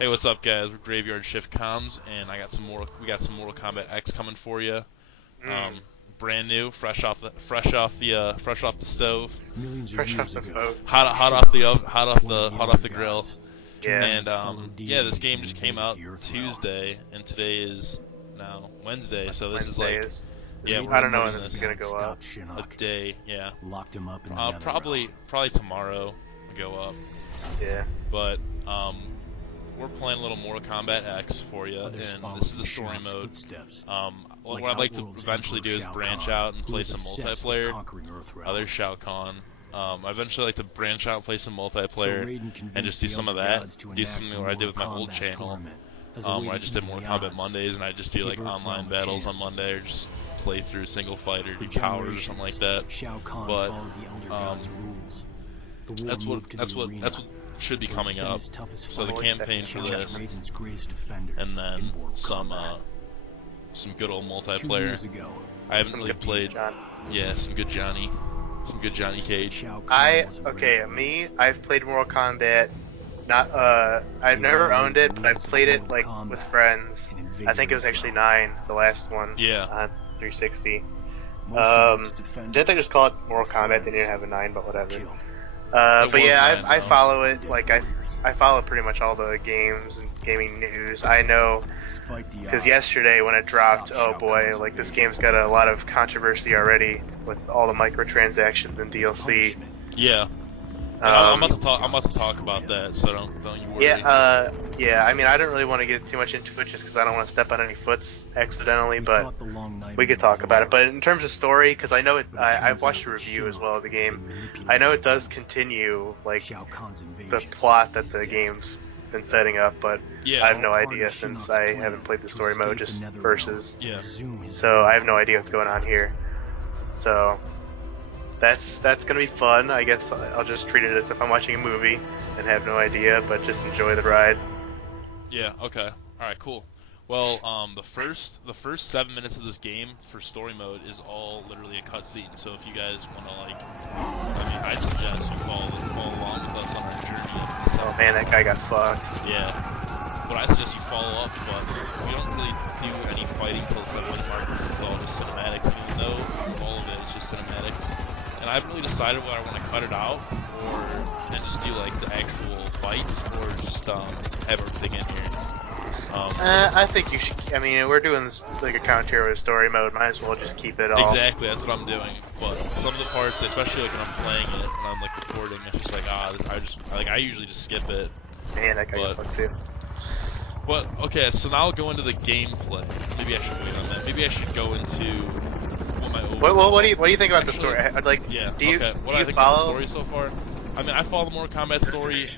Hey, what's up, guys? We're Graveyard Shift Comms, and we got some Mortal Kombat X coming for you. Brand new, fresh off the stove. Fresh off the boat. Hot off the grill. Yeah. And yeah, this game just came out Tuesday, and today is now Wednesday. So this is like, yeah, I don't know when this is gonna go up. A day, yeah. Locked him up in probably tomorrow go up. Yeah. But we're playing a little Mortal Kombat X for you, and this is the story mode. What I'd like to eventually do is branch out and play some multiplayer. There's Shao Kahn. I eventually like to branch out and play some multiplayer and just do some of that. Do something what I did with my old channel, where I just did Mortal Kombat Mondays, and I just do like online battles on Monday, or just play through single fighter, do towers or something like that. But that's what should be coming up. So the campaign for this, and then some good old multiplayer. I haven't really played. Yeah, some good Johnny Cage. I've played Mortal Kombat. I've never owned it, but I've played it like with friends. I think it was actually 9, the last one. Yeah. On 360. Didn't they just call it Mortal Kombat? They didn't have a 9, but whatever. But yeah, I follow it. Like I follow pretty much all the games and gaming news. I know because yesterday when it dropped, oh boy, like this game's got a lot of controversy already with all the microtransactions and DLC. Yeah. I'm about to talk about that, so don't you worry. Yeah. I mean, I don't really want to get too much into it just because I don't want to step on any foots accidentally, but we could talk about it. But in terms of story, because I know it, I've watched a review as well of the game. I know it does continue like the plot that the game's been setting up, but yeah, I have no idea since I haven't played the story mode, just versus. Yeah. So I have no idea what's going on here. So. That's gonna be fun. I guess I'll just treat it as if I'm watching a movie and have no idea, but just enjoy the ride. Yeah. Okay. All right. Cool. Well, the first 7 minutes of this game for story mode is all literally a cutscene. So if you guys want to I suggest you follow along with us on our journey. Oh man, that guy got fucked. Yeah. But I suggest you follow up. But we don't really do any fighting till the 7-minute mark. This is all just cinematics, even though all of it is just cinematics. And I haven't really decided whether I want to cut it out and just do like the actual fights, or just have everything in here. I think you should. I mean, we're doing this like a commentary with story mode. Might as well just keep it all. Exactly, that's what I'm doing. But some of the parts, especially like when I'm playing it and I'm like recording, it's just like I usually just skip it. Man, that guy got fucked too. But okay, so now I'll go into the gameplay. Maybe I should wait on that. Maybe I should go into. What do you think about the story? Like, yeah. Do you What I think about the story so far? I mean, I follow the Mortal Kombat story.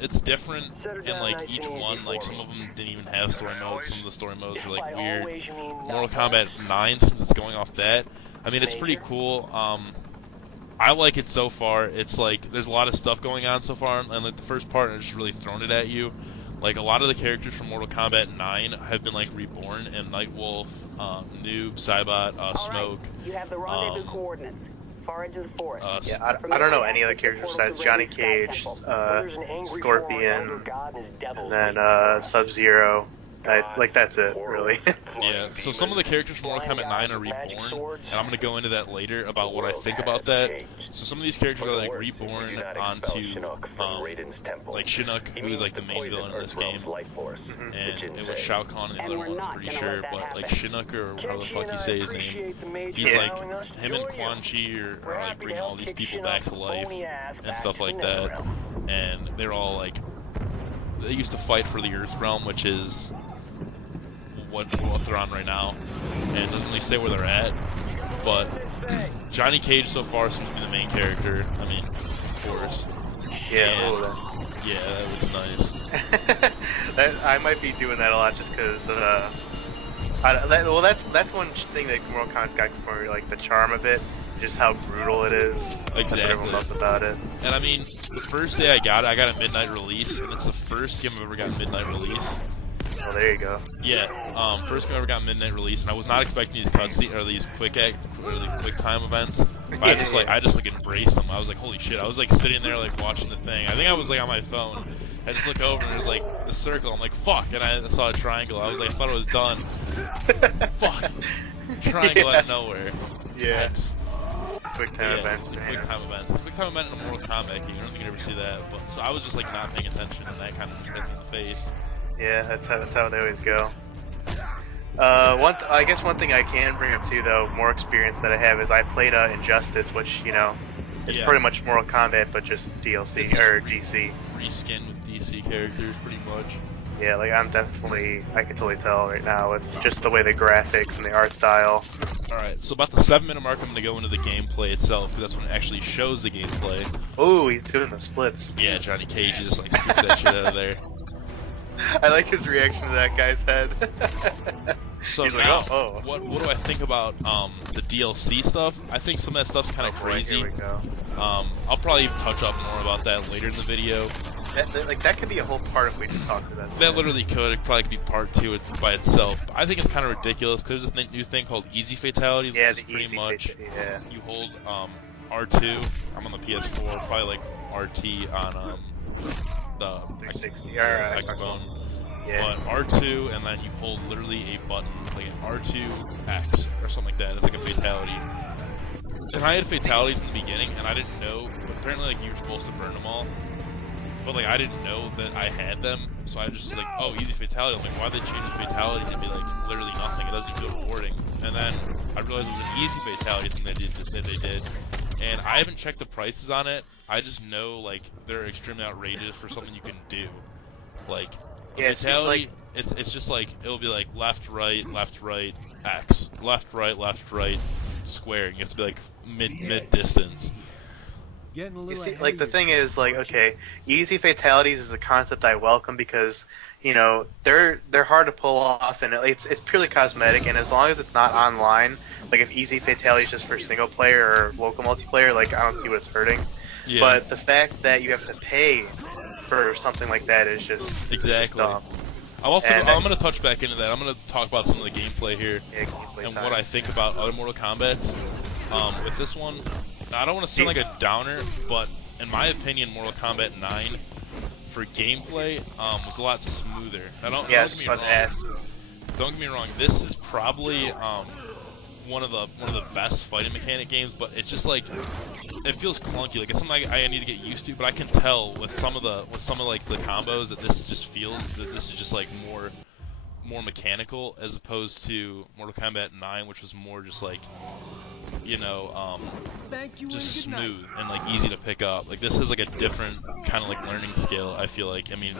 It's different in like each one. Like some of them didn't even have story modes. Some of the story modes are like weird. Mortal Kombat 9, since it's going off that, I mean, it's pretty cool. I like it so far. It's like there's a lot of stuff going on so far, and like the first part, it's just really thrown it at you. Like a lot of the characters from Mortal Kombat 9 have been like reborn, and Nightwolf, Noob, Cybot, Smoke. You have the rendezvous coordinates. Far into the forest. I don't know any other characters besides Johnny Cage, Scorpion, and then Sub-Zero. Like that's it, really. Yeah, so some of the characters from Mortal Kombat 9 are reborn, and I'm going to go into that later about what I think about that. So some of these characters are like reborn onto, like Shinnok, who is like the main villain in this game, and it was Shao Kahn in the other one, I'm pretty sure, but like Shinnok, or however the fuck you say his name, he's like, him and Quan Chi are like bringing all these people back to life, and stuff like that, and they're all like, they used to fight for the Earth Realm, which is what they're on right now, and it doesn't really say where they're at, but Johnny Cage so far seems to be the main character. I mean, of course. Yeah, yeah, that was nice. I might be doing that a lot just because, that's one thing that Mortal Kombat's got for me, like the charm of it, just how brutal it is. Exactly. That's what everyone loves about it. And I mean, the first day I got a midnight release, and it's the first game I've ever got midnight release. Oh, there you go. Yeah, first game I ever got midnight release, and I was not expecting these cutscenes or these quick time events. But I just like embraced them. I was like, holy shit! I was like sitting there like watching the thing. I think I was like on my phone. I just look over and there's like the circle. I'm like, fuck! And I saw a triangle. I was like, I thought it was done. Fuck! Triangle out of nowhere. Yeah. X. Quick time events. Quick time events. Quick time event in a Mortal Kombat game. I don't think you ever see that. But so I was just like not paying attention, and that kind of hit me in the face. Yeah, that's how they always go. I guess one thing I can bring up too, though, more experience that I have is I played Injustice, which is pretty much Mortal Kombat, but just DLC or DC. Reskin with DC characters, pretty much. Yeah, like I can totally tell right now. It's just the way the graphics and the art style. Alright, so about the 7-minute mark, I'm going to go into the gameplay itself, because that's when it actually shows the gameplay. Oh, he's doing the splits. Yeah, Johnny Cage just like scooped that shit out of there. I like his reaction to that guy's head. So he's now, like, oh. What do I think about the DLC stuff? I think some of that stuff's kind of crazy. Here we go. I'll probably touch up more about that later in the video. That could be a whole part if we just talked about that. That literally could. It probably could be part 2 by itself. But I think it's kind of ridiculous because there's this new thing called easy fatalities, yeah, which is pretty much yeah. you hold R2. I'm on the PS4, probably like RT on the 360 Xbone. Yeah. But R2, and then you hold literally a button, like an R2X or something like that. It's like a fatality. And I had fatalities in the beginning, and I didn't know. Apparently, like, you were supposed to burn them all. But, like, I didn't know that I had them, so I just was like, oh, easy fatality. I'm like, why'd they change the fatality to be, like, literally nothing? It doesn't feel rewarding. And then I realized it was an easy fatality thing that they did. And I haven't checked the prices on it. I just know, like, they're extremely outrageous for something you can do. Like, a fatality, it's just like, it'll be like left, right, X. Left, right, square. And you have to be, like, mid distance. You see, like, the thing is, like, okay, easy fatalities is a concept I welcome because, they're hard to pull off, and it's purely cosmetic, and as long as it's not online, like, if easy fatality is just for single player or local multiplayer, like, I don't see what it's hurting. Yeah. But the fact that you have to pay for something like that is just exactly. Dumb. I'm going to touch back into that. I'm going to talk about some of the gameplay here and what I think about other Mortal Kombats. With this one, I don't want to sound like a downer, but in my opinion, Mortal Kombat 9 for gameplay was a lot smoother. Don't get me wrong. This is probably one of the best fighting mechanic games, but it's just like it feels clunky. Like it's something I need to get used to. But I can tell with some of the combos that this just feels that this is just like more mechanical as opposed to Mortal Kombat 9, which was more just like just smooth and like easy to pick up. Like this is like a different kind of like learning scale. I feel like. I mean,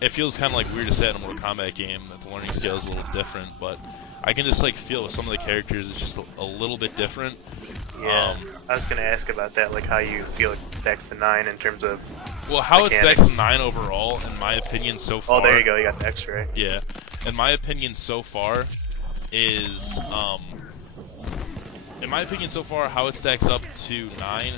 it feels kind of like weird to say in a Mortal Kombat game that the learning scale is a little different, but I can just like feel with some of the characters it's just a little bit different. Yeah, I was gonna ask about that, like how you feel it stacks to 9 in terms of. Well, how mechanics. It stacks to 9 overall, in my opinion, so far. Oh, there you go. You got the X-ray. Yeah, in my opinion, so far is how it stacks up to 9.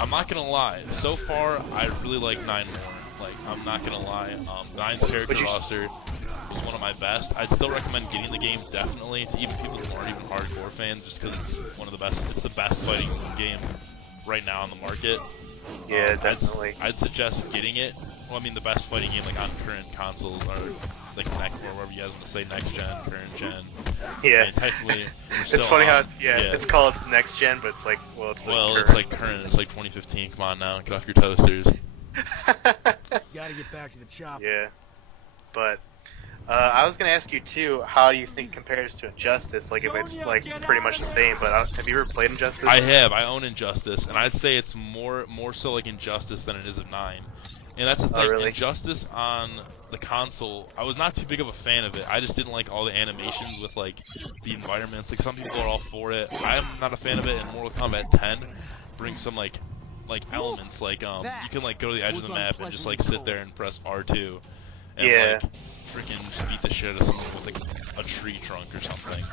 I'm not gonna lie. So far, I really like 9 more. Like, I'm not gonna lie. 9's character roster is one of my best. I'd still recommend getting the game, definitely, to even people who aren't even hardcore fans, just because it's one of the best. It's the best fighting game right now on the market. Yeah, definitely. I'd suggest getting it. Well, I mean, the best fighting game like on current consoles, or like or whatever you guys want to say, next gen, current gen. Yeah. I mean, technically, it's funny how it's called next gen, but it's like it's like current. It's like 2015. Come on now, get off your toasters. Gotta get back to the chop. Yeah, but I was gonna ask you too. How do you think it compares to Injustice? Like if it's like pretty much the same, but have you ever played Injustice? I have. I own Injustice, and I'd say it's more so like Injustice than it is of 9. And that's the thing. Really? Injustice on the console, I was not too big of a fan of it. I just didn't like all the animations with like the environments. Like some people are all for it. I'm not a fan of it. And Mortal Kombat 10 brings some like elements like you can like go to the edge of the map and just like sit there and press R2 and like freaking just beat the shit out of someone with like a tree trunk or something.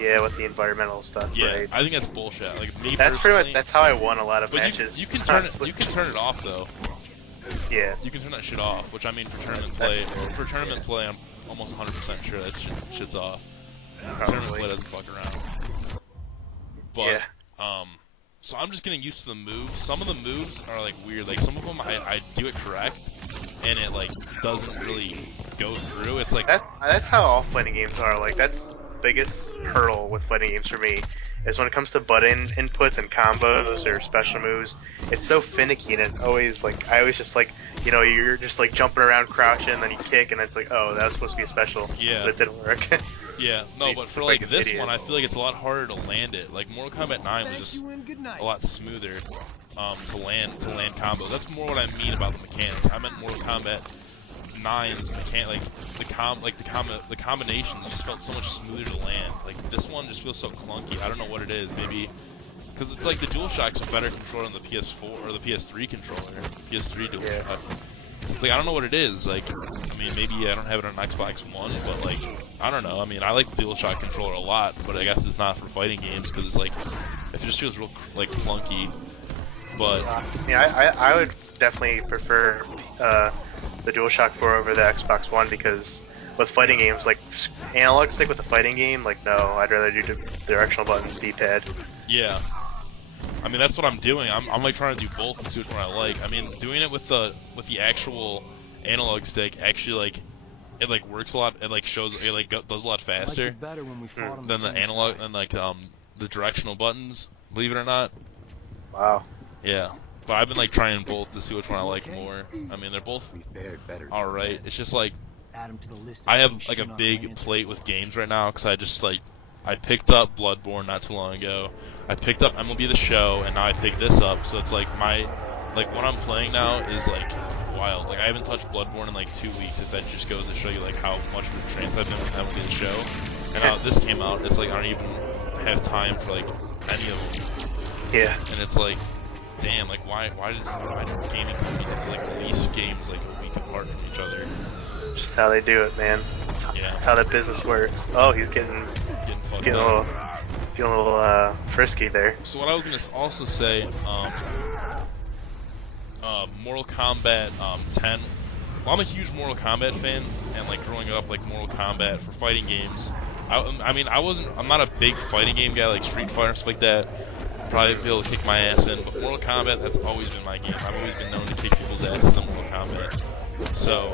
Yeah, with the environmental stuff. Yeah, right? I think that's bullshit. Like me that's pretty much how I won a lot of matches. You can turn it. You can turn it off though. Yeah. You can turn that shit off, which I mean for tournament play. For tournament play, almost 100% sure that shit's off. Play doesn't fuck around. But so I'm just getting used to the moves. Some of the moves are like weird. Like some of them I do it correct, and it like doesn't really go through. It's like that's how all fighting games are. Like that's the biggest hurdle with fighting games for me. Is when it comes to button inputs and combos or special moves, it's so finicky and it's always like, I always just like, you know, you're just like jumping around crouching and then you kick and it's like, oh, that was supposed to be a special, yeah, but it didn't work. Yeah, no, but for like this one, I feel like it's a lot harder to land it. Like Mortal Kombat 9 was just a lot smoother to land combos. That's more what I mean about the mechanics. I meant Mortal Kombat 9's mechanic, the combinations just felt so much smoother to land. Like this one just feels so clunky. I don't know what it is. Maybe because it's like the DualShock's a better controller than the PS4 or the PS3 controller. PS3 DualShock. It's like I don't know what it is. Like I mean, maybe I don't have it on Xbox One, but like I don't know. I mean, I like the DualShock controller a lot, but I guess it's not for fighting games because it's like it just feels real like clunky. But yeah, I would definitely prefer the DualShock 4 over the Xbox One because with fighting games, like analog stick with a fighting game, like no, I'd rather do directional buttons, D-pad. Yeah. I mean that's what I'm doing. I'm like trying to do both and see which one I like. I mean doing it with the actual analog stick actually like it like works a lot. It like shows it like does a lot faster than the analog and like the directional buttons. Believe it or not. Wow. Yeah. But I've been like trying both to see which one I like more. I mean they're both all right. It's just like I have like a big plate with games right now because I just like. I picked up Bloodborne not too long ago. I picked up MLB The Show, and now I picked this up. So it's like what I'm playing now is like wild. Like I haven't touched Bloodborne in like 2 weeks. If that just goes to show you like how much of a trance I've been with MLB The Show. And now this came out, it's like I don't even have time for like any of them. Yeah. And it's like, damn, like why does gaming companies like release games like a week apart from each other? Just how they do it, man. Yeah. How that business works. Oh, he's getting a little frisky there. So what I was gonna also say, Mortal Kombat 10. Well, I'm a huge Mortal Kombat fan, and like growing up, like Mortal Kombat for fighting games. I mean, I'm not a big fighting game guy like Street Fighter and stuff like that. Probably be able to kick my ass in, but Mortal Kombat, that's always been my game. I've always been known to kick people's asses in Mortal Kombat. So,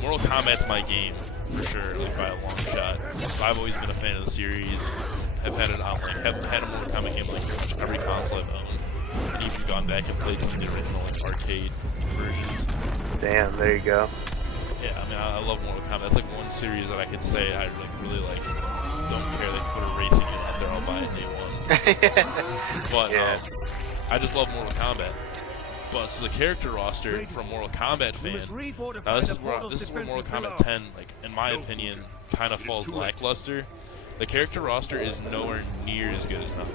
Mortal Kombat's my game. For sure, like by a long shot. So I've always been a fan of the series. And have had it on like have had a Mortal Kombat game like pretty much every console I've owned, and even gone back and played some of the original like arcade versions. Damn, there you go. Yeah, I mean I love Mortal Kombat. That's like one series that I could say I really like. Don't care. They can put a racing game out there, I'll buy it day one. But yeah. I just love Mortal Kombat. But so the character roster from Mortal Kombat fan. Now this is where Mortal Kombat 10, like in my opinion, kind of falls lackluster. The character roster is nowhere near as good as 9.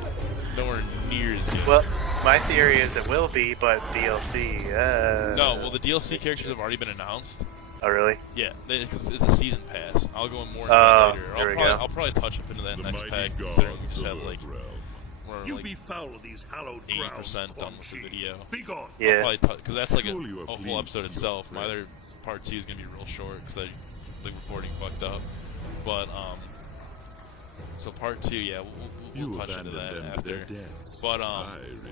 Nowhere near as good. Well, my theory is it will be, but DLC. No, well the DLC characters have already been announced. Oh really? Yeah, because it's a season pass. I'll go in more into that later. I'll probably touch up into that next pack, considering we just have like. You be foul of these hallowed 80% done with the video. Yeah. Because that's like a whole episode itself. My other part 2 is gonna be real short because the recording fucked up. But so part 2, yeah, we'll touch into that after. But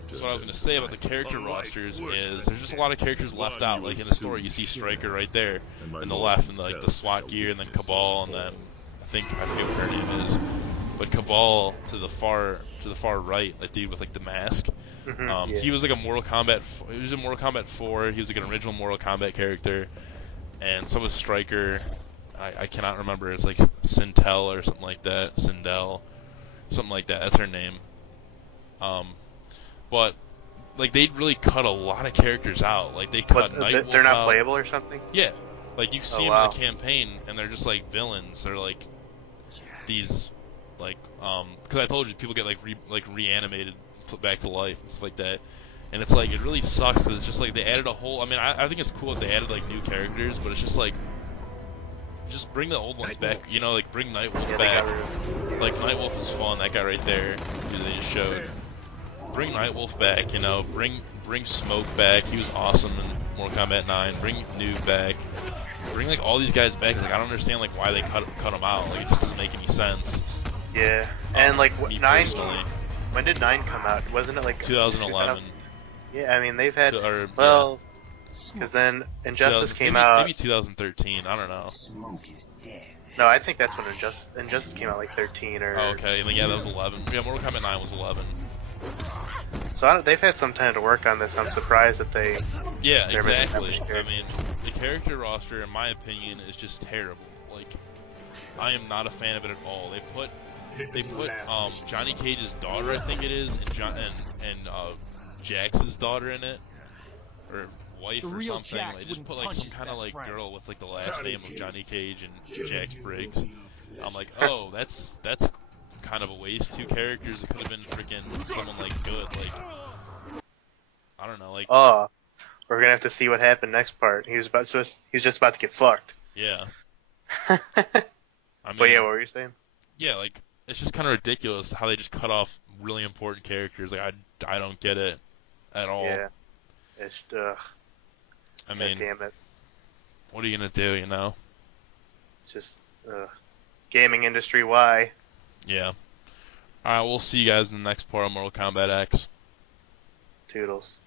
so what I was gonna say about the character rosters is there's just a lot of characters left out. Like in the story, you see Stryker right there in the left, and like the SWAT gear, and then Cabal, and then I forget what her name is. But Cabal to the far right, that dude with like the mask. Yeah. He was like a Mortal Kombat. He was in Mortal Kombat 4. He was like an original Mortal Kombat character, and so was Stryker. I cannot remember. It's like Sintel or something like that. Sindel, something like that. That's her name. But like they really cut a lot of characters out. Like they cut Nightwolf out. They're not playable or something? Yeah. Like you see them in the campaign, and they're just like villains. They're like these. Like, because I told you people get like reanimated back to life and stuff like that, and it's like it really sucks because it's just like they added a whole. I mean, I think it's cool that they added like new characters, but it's just like, just bring the old ones back. You know, like bring Nightwolf back. Like Nightwolf is fun. That guy right there, who they just showed. Bring Nightwolf back. You know, bring Smoke back. He was awesome in Mortal Kombat 9. Bring Noob back. bring like all these guys back. Like I don't understand like why they cut them out. Like it just doesn't make any sense. Yeah, and like nine. Personally. When did 9 come out? Wasn't it like 2011? Yeah, I mean they've had well, because then Injustice came out. Maybe 2013. I don't know. No, I think that's when Injustice came out, like 13 or. Oh, okay, yeah, that was 11. Yeah, Mortal Kombat 9 was 11. So they've had some time to work on this. I'm surprised that they. Yeah, exactly. I mean, the character roster, in my opinion, is just terrible. Like, I am not a fan of it at all. They put Johnny Cage's daughter, I think it is, and Jax's daughter in it, or wife or something. They just put like some kind of like girl with like the last name of Johnny Cage and Jax Briggs. I'm like, oh, that's kind of a waste. 2 characters that could have been freaking someone like good. Like, I don't know, like. Oh, we're gonna have to see what happened next part. He was just about to get fucked. Yeah. I mean, but yeah, what were you saying? Yeah, like it's just kind of ridiculous how they just cut off really important characters. Like I don't get it at all. Yeah. It's I mean, God damn it. What are you gonna do? You know. It's just gaming industry. Why? Yeah. All right, we'll see you guys in the next part of Mortal Kombat X. Toodles.